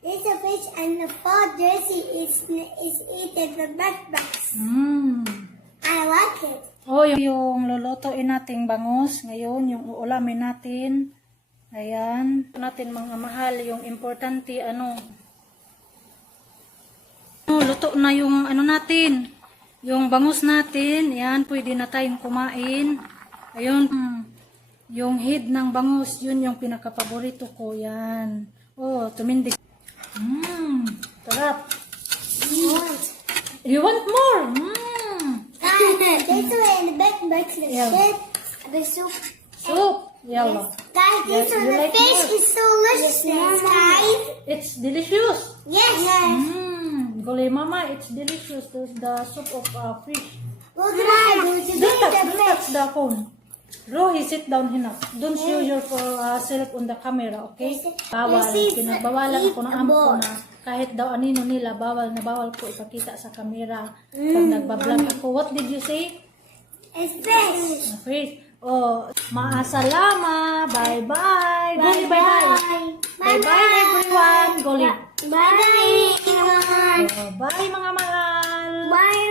It's a fish and the fall jersey is eating the breakfast. I like it. Oh, yung lulutuin nating bangus ngayon, yung uulamin natin. Ayan. Natin mga mahal, yung importante, luto na yung natin. Yung bangus natin, yan, pwede na tayong kumain. Ayun, yung head ng bangus, yun yung pinakapaborito ko, yan. Oh, tumindig. Sarap. You want more? Guys, this way in the back makes the Yeah. shit, the soup. Soup. Yalla. Guys, this Yeah, one, you the like fish more? is so delicious, guys. It's delicious. Yes. Gulay mama, it's delicious. The soup of fish. We'll try to Don't make the touch the phone. Rohi, sit down hina. Don't show your self on the camera, okay? Bawal. Pinagbawalan ko ng amo ko na kahit daw anino nila, bawal na bawal ko ipakita sa camera. Pag nagbablog ako, what did you say? It's fish. Fish. Oh, maasalama. Bye-bye. Goli, bye-bye. Bye-bye, everyone. Goli. Bye, everyone. Oh, bye, mga mahal. Bye,